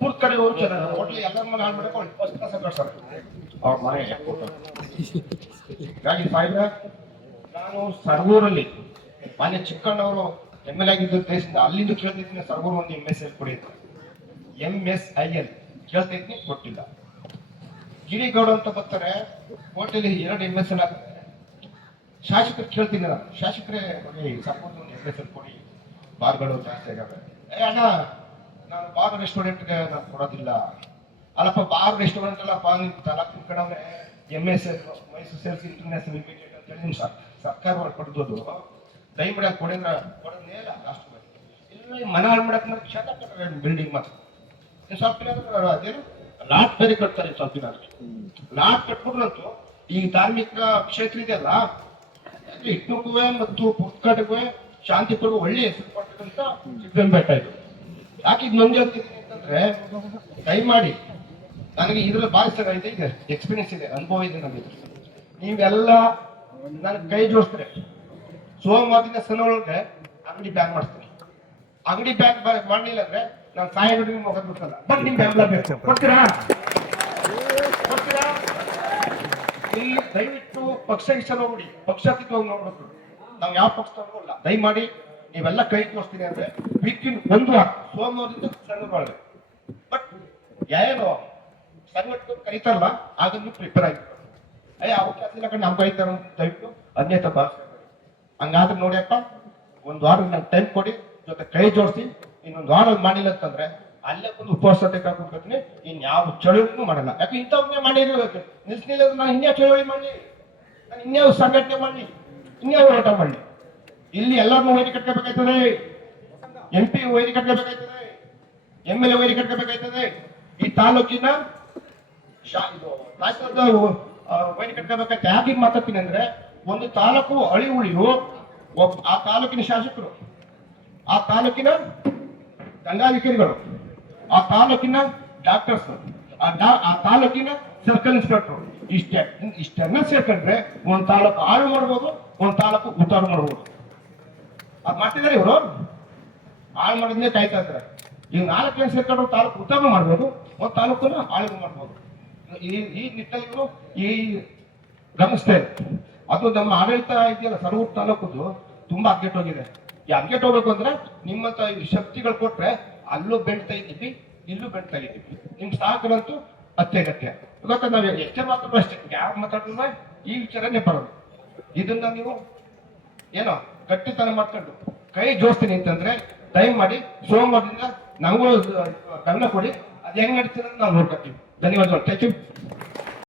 ಪೂರ್ತಿ ಕಡೆ ಹೋಗಿ ಹೋಟ್ಲಿ ಎಲ್ಲರ ಮನೆ ಹಾಳು ಮಾಡಕ್ಕೆ ಫಸ್ಟ್ ಕ್ಲಾಸ್ ಕಳ್ಸಾರ ಅವ್ರ ಮನೆ ಹೀಗಾಗಿ ಸಾಹೇಬ್ರ ನಾನು ಸರ್ಗೂರಲ್ಲಿ ಮಾನ್ಯ ಚಿಕ್ಕಣ್ಣವರು MLA ಆಗಿದ್ದ ದೇಶದಿಂದ ಅಲ್ಲಿಂದ ಕೇಳ್ತಿದ್ದೀನಿ ಸರ್ಗೂರು ಒಂದು MSL ಕೊಡಿ ಅಂತ MSIL ಕೇಳ್ತಿದ್ನಿ ಕೊಟ್ಟಿಲ್ಲ. ಗಿರಿಗೌಡ ಅಂತ ಬರ್ತಾರೆ ಕೋಟೆಯಲ್ಲಿ 2 MSL ಆಗ್ತದೆ. ಶಾಸಕರು ಕೇಳ್ತೀನಿ ನಾನು ಶಾಸಕರೇ ಕೊಡಿ ಸಪೋರ್ಟ್ ಒಂದು MSL ಕೊಡಿ ಬಾರ್ಗಳು ಜಾಸ್ತಿ ಆಗವೆ. ಅಣ್ಣ ನಾನು ಬಾರ್ ರೆಸ್ಟೋರೆಂಟ್ಗೆ ನಾನು ಕೊಡೋದಿಲ್ಲ. ಅಲ್ಲಪ್ಪ ಬಾರ್ ರೆಸ್ಟೋರೆಂಟ್ ಅಲ್ಲಪ್ಪ ನಿಮ್ ತಲಾಕ್ ಕಡೆ MSL Mysuru sales international limited ಅಂತ ಹೇಳಿ ನಿಮ್ ಸರ್ಕಾರ ಕೊಡ್ಬೋದು. ದಯಮಾಡಿ ಕೊಡಿದ್ರ ಕೊಡೋದೇ ಇಲ್ಲ ಲಾಸ್ಟ್ ಇಲ್ಲಿ ಮನೆ ಹಾಳು ಮಾಡಕ್ ಕ್ಷೇತ್ರ ಬಿಲ್ಡಿಂಗ್ ಮಾತ್ರ ಸ್ವಲ್ಪ ಅದೇನು ಲಾಟ್ ಬೇರೆ ಕಟ್ತಾರೆ. ಸ್ವಲ್ಪ ದಿನ ಲಾಟ್ ಕಟ್ಬಿಟ್ರಂತೂ ಈ ಧಾರ್ಮಿಕ ಕ್ಷೇತ್ರ ಇದೆಯಲ್ಲ ಇಟ್ನಕ್ಕೂ ಮತ್ತು ಪುಸ್ತಕಟಿಗೂ ಶಾಂತಿಪುರ ಒಳ್ಳೆ ಹೆಸರು ಕೊಟ್ಟಂತ ಸಿದ್ದನ್ ಬೆಟ್ಟ ಇದು. ಯಾಕೆ ಇದು ನೊಂದು ಹೇಳ್ತೀನಿ ಅಂತಂದ್ರೆ ದಯಮಾಡಿ ನನಗೆ ಇದ್ರಲ್ಲಿ ಭಾಳ ಇದೆ ಎಕ್ಸ್ಪೀರಿಯನ್ಸ್ ಇದೆ, ಅನುಭವ ಇದೆ ನಮಗೆ. ನೀವೆಲ್ಲ ನನಗೆ ಕೈ ಜೋಡಿಸ್ತಾರೆ ಸೋಮವಾರದಿಂದ ಶನಿವಾರಕ್ಕೆ ಅಂಗಡಿ ಬ್ಯಾನ್ ಮಾಡಿಸ್ತೀನಿ. ಅಂಗಡಿ ಬ್ಯಾನ್ ಮಾಡಲಿಲ್ಲ ಅಂದ್ರೆ ನಾನು ಸಾಯಿಗೆ ಮುಖ ಬಿಡ್ತಲ್ಲ. ಬಟ್ ನಿಮ್ ಬೆಂಬಲ ಬೇಕು, ಕೊಡ್ತೀರಾ? ಇಲ್ಲಿ ದಯವಿಟ್ಟು ಪಕ್ಷ ಇಷ್ಟ ಹೋಗ್ಬಿಡಿ, ಪಕ್ಷಾತೀತವಾಗಿ ನೋಡ್ಬೇಕು. ನಾವು ಯಾವ ಪಕ್ಷ ತಗೊಳ್ಳಲ್ಲ. ದಯಮಾಡಿ ನೀವೆಲ್ಲ ಕೈ ತೋರಿಸ್ತೀನಿ ಅಂದ್ರೆ ವೀಕಿನ್ 1 ವಾರ ಸೋಮವಾರದಿಂದ ಶನಿವಾರ. ಬಟ್ ಏನು ಸಂಘಟನೆ ಕರೀತಾರಲ್ಲ ಆಗನ್ನು ಪ್ರಿಪೇರ್ ಆಗಿರ್ತಾರೆ. ಅವಕಾಶ ಇಲ್ಲ ಕಡೆ ನಮ್ಗೆ ಕರೀತಾರ ದಯವಿಟ್ಟು ಅನ್ಯತಾ ಭಾಷೆ ಹಂಗಾದ್ರೆ ನೋಡಿಯಪ್ಪ 1 ವಾರ ನಂಗೆ ಟೈಮ್ ಕೊಡಿ, ಜೊತೆ ಕೈ ಜೋಡಿಸಿ. ಇನ್ನೊಂದು ವಾರ ಮಾಡಿಲ್ಲ ಅಂತಂದ್ರೆ ಅಲ್ಲೇ ಒಂದು ಉಪವಾಸತೆ ಕಾಕೊಡ್ತೀನಿ. ಇನ್ ಯಾವ ಚಳುವಳಿನೂ ಮಾಡಲ್ಲ. ಯಾಕೆ ಇಂಥವ್ನೇ ಮಾಡಿರ್ಬೇಕು. ನಿಲ್ಸಲಿಲ್ಲ ನಾನು ಇನ್ಯಾವ ಚಳುವಳಿ ಮಾಡಲಿ, ನಾನು ಇನ್ಯಾವ ಸಂಘಟನೆ ಮಾಡಲಿ, ಇನ್ಯಾವ ಹೋರಾಟ ಮಾಡಲಿ. ಇಲ್ಲಿ ಎಲ್ಲರನ್ನೂ ವೈರಿ ಕಟ್ಕೋಬೇಕಾಯ್ತದೆ, MP ವೈರಿ ಕಟ್ಕೋಬೇಕಾಯ್ತದೆ, MLA ವೈರಿ ಕಟ್ಕೋಬೇಕಾಯ್ತದೆ. ಈ ತಾಲೂಕಿನ ರಾಷ್ಟ್ರದ ವೈರಿ ಕಟ್ಕೋಬೇಕಾಯ್ತು. ಯಾಕೆ ಮಾತಾಡ್ತೀನಿ ಅಂದ್ರೆ ಒಂದು ತಾಲೂಕು ಅಳಿ ಉಳಿಯು ಆ ತಾಲೂಕಿನ ಶಾಸಕರು, ಆ ತಾಲೂಕಿನ ದಂಡಾಧಿಕಾರಿಗಳು, ಆ ತಾಲೂಕಿನ ಡಾಕ್ಟರ್ಸ್, ಆ ತಾಲೂಕಿನ ಸರ್ಕಲ್ ಇನ್ಸ್ಪೆಕ್ಟರ್ ಇಷ್ಟೆಲ್ಲ ಸೇರ್ಕೊಂಡ್ರೆ ಒಂದ್ ತಾಲೂಕು ಹಾಳು ಮಾಡ್ಬೋದು, ಒಂದ್ ತಾಲೂಕು ಉದ್ದಾರ ಮಾಡ್ಬೋದು. ಅದ್ ಮಾಡ್ತಿದ್ದಾರೆ ಇವರು. ಹಾಳು ಮಾಡಿದ್ನೇ ಕಾಯ್ತಾ ಇದ್ದಾರೆ. ಈಗ 4 ಜನ ಸೇರ್ಕೊಂಡ್ರು ತಾಲೂಕು ಉದ್ದಾರ ಮಾಡ್ಬೋದು, ಒಂದ್ ತಾಲೂಕನ್ನ ಹಾಳು ಮಾಡ್ಬೋದು. ಈ ನಿಟ್ಟಲ್ಲಿ ಇವರು ಈ ಗಮನಿಸ್ತಾ ಇದೆ. ಅದು ನಮ್ಮ ಆಡಳಿತ ಇದೆಯಲ್ಲ ಸರ್ವೂರು ತಾಲೂಕದ್ದು ತುಂಬಾ ಹೋಗಿದೆ. ಈ ಹೋಗ್ಬೇಕು ಅಂದ್ರೆ ನಿಮ್ಮಂತ ಶಕ್ತಿಗಳು ಕೊಟ್ರೆ ಅಲ್ಲೂ ಬೆಂಡ್ತಾ ಇದ್ದೀವಿ, ಇಲ್ಲೂ ಬೆಂಡ್ತಾ ಇದ್ದೀವಿ. ನಿಮ್ ಸಹಕಾರಂತೂ ಅತ್ಯಗತ್ಯ. ಗೊತ್ತಾ, ನಾವ್ ಎಷ್ಟೇ ಮಾತಾಡೋ ಅಷ್ಟೇ, ಯಾರು ಮಾತಾಡಿದ್ರೆ ಈ ವಿಚಾರನೇ ಬರೋದು. ಇದನ್ನ ನೀವು ಏನೋ ಗಟ್ಟಿತನ ಮಾಡ್ಕೊಂಡು ಕೈ ಜೋಡಿಸ್ತೀನಿ ಅಂತಂದ್ರೆ ದಯಮಾಡಿ ಸೋಮವಾರದಿಂದ ನಮಗೂ ಗಮನ ಕೊಡಿ. ಅದು ಹೆಂಗ್ ನಡೀತದೆ ನಾವು ನೋಡ್ಕೊತೀವಿ. ಧನ್ಯವಾದಗಳು. Thank you.